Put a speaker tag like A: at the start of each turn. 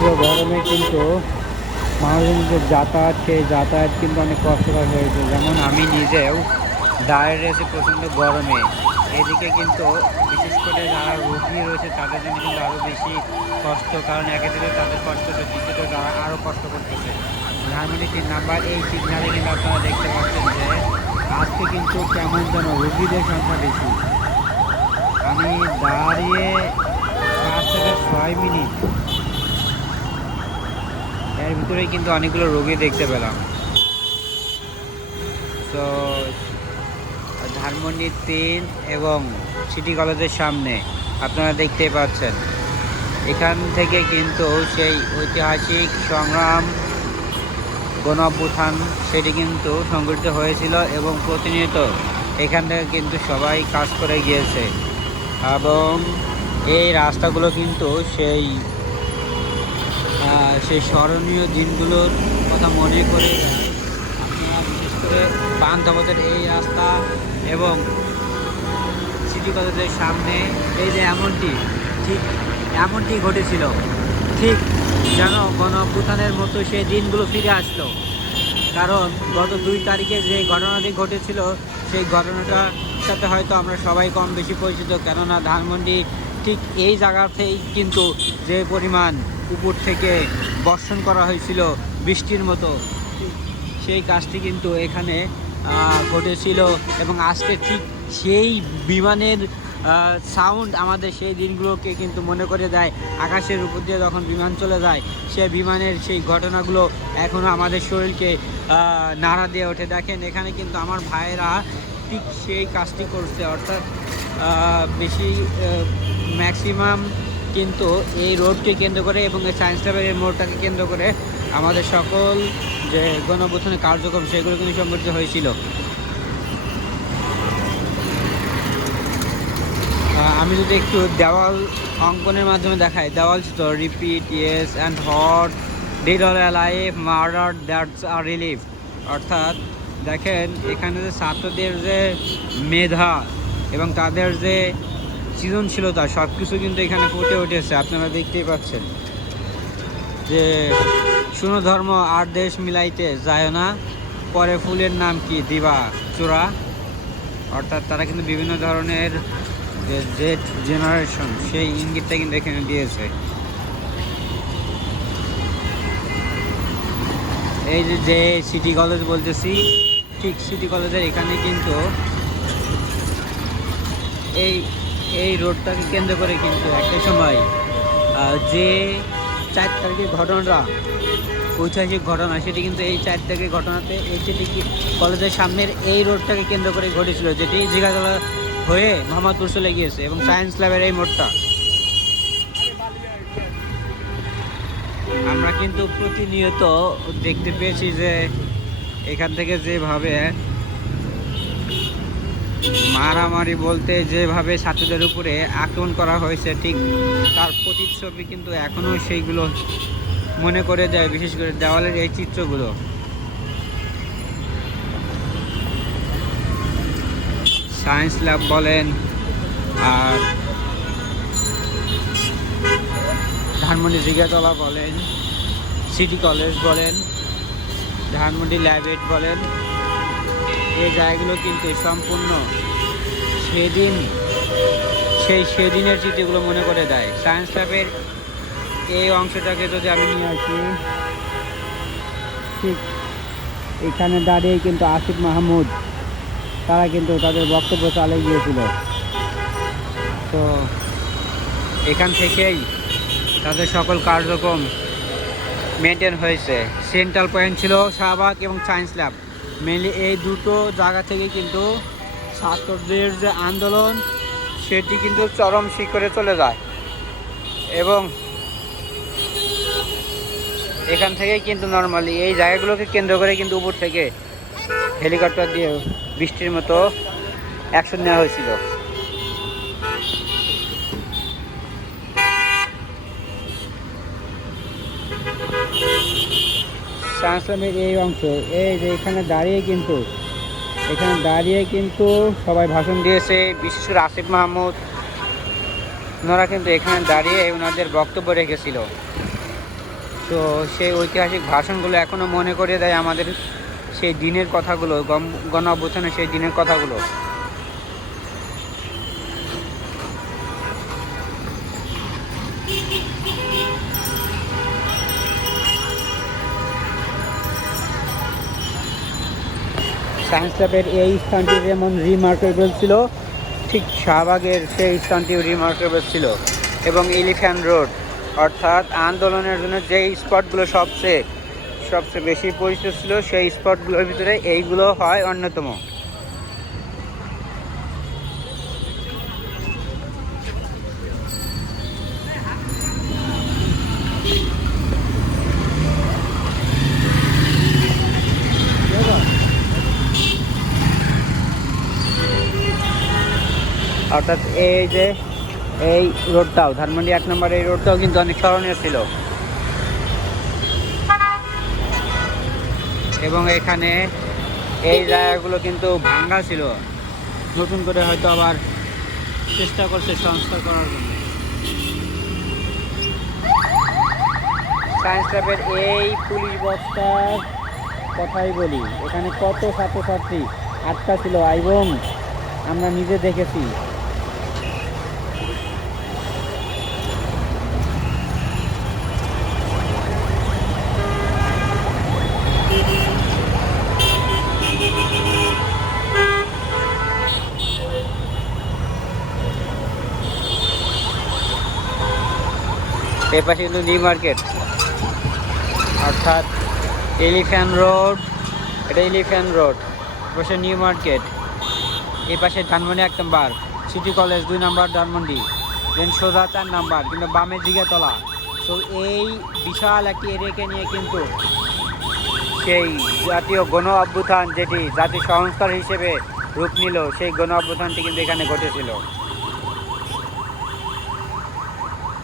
A: তীব্র গরমে কিন্তু মানুষের যে যাতায়াত, সেই যাতায়াত কিন্তু অনেক কষ্টকর হয়েছে যেমন আমি নিজেও দাঁড়িয়ে রয়েছে প্রচণ্ড গরমে। এদিকে কিন্তু বিশেষ করে যারা রোগী রয়েছে, তাদের জন্য কিন্তু আরও বেশি কষ্ট, কারণ একে দিকে তাদের কষ্ট হচ্ছে দ্বিতীয়ত তারা আরও কষ্ট করতেছে। ধানমন্ডি তিন নাম্বার এই সিগনালে কিন্তু আপনারা দেখতে পাচ্ছেন যে, আজকে কিন্তু কেমন যেন রোগীদের সংখ্যা বেশি। আমি দাঁড়িয়ে পাঁচ থেকে ছয় মিনিট এর ভিতরে কিন্তু অনেকগুলো রোগী দেখতে পেলাম। তো ধানমন্ডি তিন এবং সিটি কলেজের সামনে আপনারা দেখতেই পাচ্ছেন। এখান থেকে কিন্তু সেই ঐতিহাসিক সংগ্রাম গণঅভ্যুত্থান সেটি কিন্তু সংগঠিত হয়েছিল এবং প্রতিনিয়ত এখান থেকে কিন্তু সবাই কাজ করে গিয়েছে। এবং এই রাস্তাগুলো কিন্তু সেই সেই স্মরণীয় দিনগুলোর কথা মনে করে আপনারা বিশেষ করে বান্ধবতের এই রাস্তা এবং সিটি কলেজের সামনে এই যে এমনটি, ঠিক এমনটি ঘটেছিল, ঠিক যেন গণ অভ্যুত্থানের মতো সেই দিনগুলো ফিরে আসলো। কারণ গত দুই তারিখে যে ঘটনাটি ঘটেছিল, সেই ঘটনাটার সাথে হয়তো আমরা সবাই কম বেশি পরিচিত, কেননা ধানমন্ডি ঠিক এই জায়গাতেই কিন্তু যে পরিমাণ উপর থেকে বর্ষণ করা হয়েছিল বৃষ্টির মতো। সেই কাজটি কিন্তু এখানে ঘটেছিল এবং আজকে ঠিক সেই বিমানের সাউন্ড আমাদের সেই দিনগুলোকে কিন্তু মনে করে দেয়। আকাশের উপর দিয়ে যখন বিমান চলে যায়, সে বিমানের সেই ঘটনাগুলো এখনও আমাদের শরীরকে নাড়া দিয়ে ওঠে। দেখেন, এখানে কিন্তু আমার ভাইয়েরা ঠিক সেই কাজটি করছে। অর্থাৎ বেশি ম্যাক্সিমাম কিন্তু এই রোডকে কেন্দ্র করে এবং এই সায়েন্স ল্যাবের এই মোড়টাকে কেন্দ্র করে আমাদের সকল যে গণঅভ্যুত্থানের কার্যক্রম সেগুলো কিন্তু সংগঠিত হয়েছিল। আমি যদি একটু দেওয়াল অঙ্কনের মাধ্যমে দেখাই, দেওয়াল চিত্র repeat yes and hot did all life murder that's are relief অর্থাৎ দেখেন, এখানে যে ছাত্রদের যে মেধা এবং তাদের যে সৃজনশীলতা সব কিছু কিন্তু এখানে ফুটে উঠেছে, আপনারা দেখতেই পাচ্ছেন। যে শুনো ধর্ম আর দেশ মিলাইতে যায় না, পরে ফুলের নাম কি? দিবা, চূড়া। অর্থাৎ তারা কিন্তু বিভিন্ন ধরনের যে জেড জেনারেশন, সেই ইঙ্গিতটা কিন্তু এখানে দিয়েছে। এই যে যে সিটি কলেজ বলতেছি, ঠিক সিটি কলেজের এখানে কিন্তু এই এই রোডটাকে কেন্দ্র করে কিন্তু একটা সময় যে চার তারিখের ঘটনাটা, ঐতিহাসিক ঘটনা, সেটি কিন্তু এই চার তারিখের ঘটনাতে এই সিটি কলেজের সামনের এই রোডটাকে কেন্দ্র করে ঘটেছিল, যেটি জিগাতলা হয়ে মোহাম্মদপুর চলে গিয়েছে এবং সায়েন্স ল্যাবের এই মোড়টা। আমরা কিন্তু প্রতিনিয়ত দেখতে পেয়েছি যে এখান থেকে যেভাবে মারামারি বলতে যেভাবে ছাত্রদের উপরে আক্রমণ করা হয়েছে, ঠিক তার প্রতিচ্ছবি কিন্তু এখনও সেইগুলো মনে করে যায়, বিশেষ করে দেওয়ালের এই চিত্রগুলো। সায়েন্স ল্যাব বলেন আর ধানমন্ডি জিজ্ঞাতলা বলেন, সিটি কলেজ বলেন, ধানমন্ডি ল্যাবেট বলেন এই জায়গাগুলো কিন্তু সম্পূর্ণ সেদিন, সেই সেদিনের চিত্রগুলো মনে করে দেয়। সায়েন্স ল্যাবের এই অংশটাকে যদি আমি নিয়ে আসি, ঠিক এখানে দাঁড়িয়ে কিন্তু আসিফ মাহমুদ, তারা কিন্তু তাদের বক্তব্য চালিয়ে গিয়েছিল। তো এখান থেকেই তাদের সকল কার্যক্রম মেনটেন হয়েছে। সেন্ট্রাল পয়েন্ট ছিল শাহবাগ এবং সায়েন্স ল্যাব মেনলি এই দুটো জায়গা থেকে কিন্তু ছাত্রদের যে আন্দোলন, সেটি কিন্তু চরম শিখরে চলে যায়। এবং এখান থেকে কিন্তু নর্মালি এই জায়গাগুলোকে কেন্দ্র করে কিন্তু উপর থেকে হেলিকপ্টার দিয়ে বৃষ্টির মতো অ্যাকশন নেওয়া হয়েছিল। ট্রান্সফর্মের এই অংশ, এই যে এখানে দাঁড়িয়ে কিন্তু, এখানে দাঁড়িয়ে কিন্তু সবাই ভাষণ দিয়েছে বিশেষ করে আসিফ মাহমুদ। ওনারা কিন্তু এখানে দাঁড়িয়ে ওনাদের বক্তব্য রেখেছিল। তো সেই ঐতিহাসিক ভাষণগুলো এখনও মনে করিয়ে দেয় আমাদের সেই দিনের কথাগুলো গণ অভ্যুত্থানের সেই দিনের কথাগুলো। সায়েন্স ল্যাবের এই স্থানটি যেমন রিমার্কেবল ছিল, ঠিক শাহবাগের সেই স্থানটিও রিমার্কেবল ছিল। এবং এলিফ্যান্ট রোড অর্থাৎ আন্দোলনের জন্য যে স্পটগুলো সবচেয়ে সবচেয়ে বেশি পরিচিত ছিল, সেই স্পটগুলোর ভিতরে এইগুলো হয় অন্যতম। অর্থাৎ এই যে এই রোডটাও, ধানমন্ডি এক নম্বর এই রোডটাও কিন্তু অনেক স্মরণীয় ছিল। এবং এখানে এই জায়গাগুলো কিন্তু ভাঙ্গা ছিল। নতুন করে হয়তো আবার চেষ্টা করছে সংস্কার করার জন্য। সায়েন্স ল্যাবের এই পুলিশ বক্সটার কথাই বলি, এখানে কত ছাত্রছাত্রী আটকা ছিল, এবং আমরা নিজে দেখেছি এই পাশে কিন্তু নিউ মার্কেট। অর্থাৎ এলিফ্যান্ট রোড, এটা এলিফ্যান্ট রোড পাশে নিউ মার্কেট। এই পাশে ধানমন্ডি এক নাম্বার, সিটি কলেজ দুই নাম্বার ধানমন্ডি, দেন সোজা চার নাম্বার, কিন্তু বামে জিগাতলা তো এই বিশাল একটি এরিয়াকে নিয়ে কিন্তু সেই জাতীয় গণ অভ্যুত্থান যেটি জাতীয় সংস্কার হিসেবে রূপ নিল, সেই গণ অভ্যুত্থানটি কিন্তু এখানে ঘটেছিল।